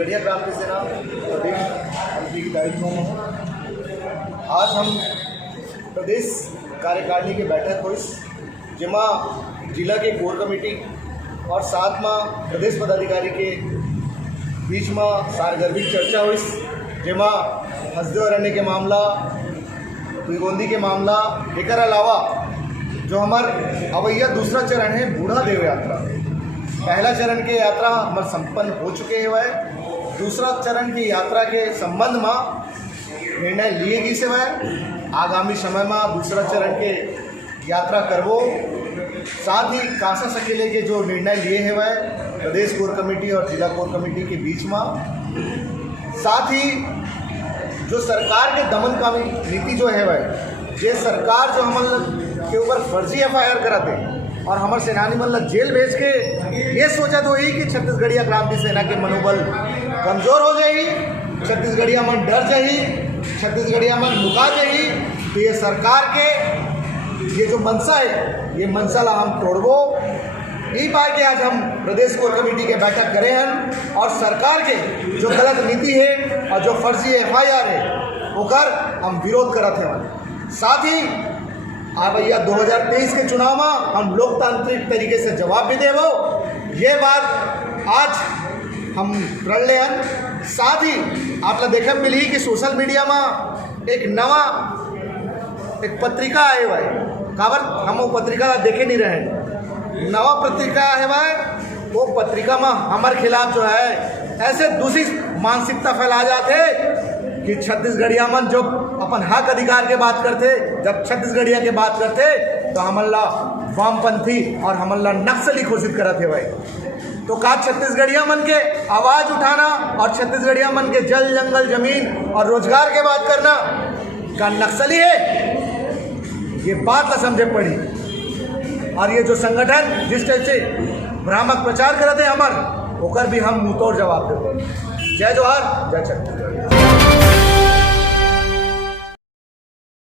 छत्तीसगढ़िया क्रांति सेना प्रदेश कमेटी की दायित्व में हूँ। आज हम प्रदेश कार्यकारिणी की बैठक हुई जिमा जिला के कोर कमेटी और साथ में प्रदेश पदाधिकारी के बीच में सारगर्भिक चर्चा हुई जिमा हसदेव अरण्य के मामला, तुईगोंदी के मामला, एकर अलावा जो हमारे अवैया दूसरा चरण है बूढ़ा देव यात्रा, पहला चरण के यात्रा हमारे संपन्न हो चुके हैं। दूसरा चरण की यात्रा के संबंध में निर्णय लिए गई से आगामी समय में दूसरा चरण के यात्रा करवो। साथ ही कांसा सकेले के जो निर्णय लिए हैं वह प्रदेश कोर कमेटी और जिला कोर कमेटी के बीच में। साथ ही जो सरकार के दमन का नीति जो है वह ये सरकार जो हमारे के ऊपर फर्जी FIR कराते और हमारे सेनानी मन जेल भेज के ये सोचा तो ही कि छत्तीसगढ़िया क्रांति सेना के मनोबल कमजोर हो जाएगी, छत्तीसगढ़िया मन डर जाही, छत्तीसगढ़िया मन लुका जाही। तो ये सरकार के ये जो मंशा है ये मंशा ला हम तोड़बो। यही पाए कि आज हम प्रदेश कोर कमेटी के बैठक करे हैं और सरकार के जो गलत नीति है और जो फर्जी FIR है ओकर हम विरोध करते हैं। साथ ही भैया 2023 के चुनाव में हम लोकतांत्रिक तरीके से जवाब भी देवो, ये बात आज हम कर ले हैं। साथ ही आप देखे मिली कि सोशल मीडिया में एक नवा एक पत्रिका आए हुआ है, काबर हम वो पत्रिका देखे नहीं रहे। नवा पत्रिका है वो पत्रिका में हमारे खिलाफ जो है ऐसे दूसरी मानसिकता फैला जाते कि छत्तीसगढ़िया मन जो अपन हक अधिकार के बात करते, जब छत्तीसगढ़िया के बात करते तो हमला वामपंथी और हमला नक्सली घोषित करते भाई। तो का छत्तीसगढ़िया मन के आवाज़ उठाना और छत्तीसगढ़िया मन के जल जंगल जमीन और रोजगार के बात करना का नक्सली है? ये बात ना समझे पड़ी। और ये जो संगठन जिस टाइप से भ्रामक प्रचार करते हमार ओकर भी हम मुंहतोड़ जवाब देते। जय जोहार, जय छत्तीसगढ़।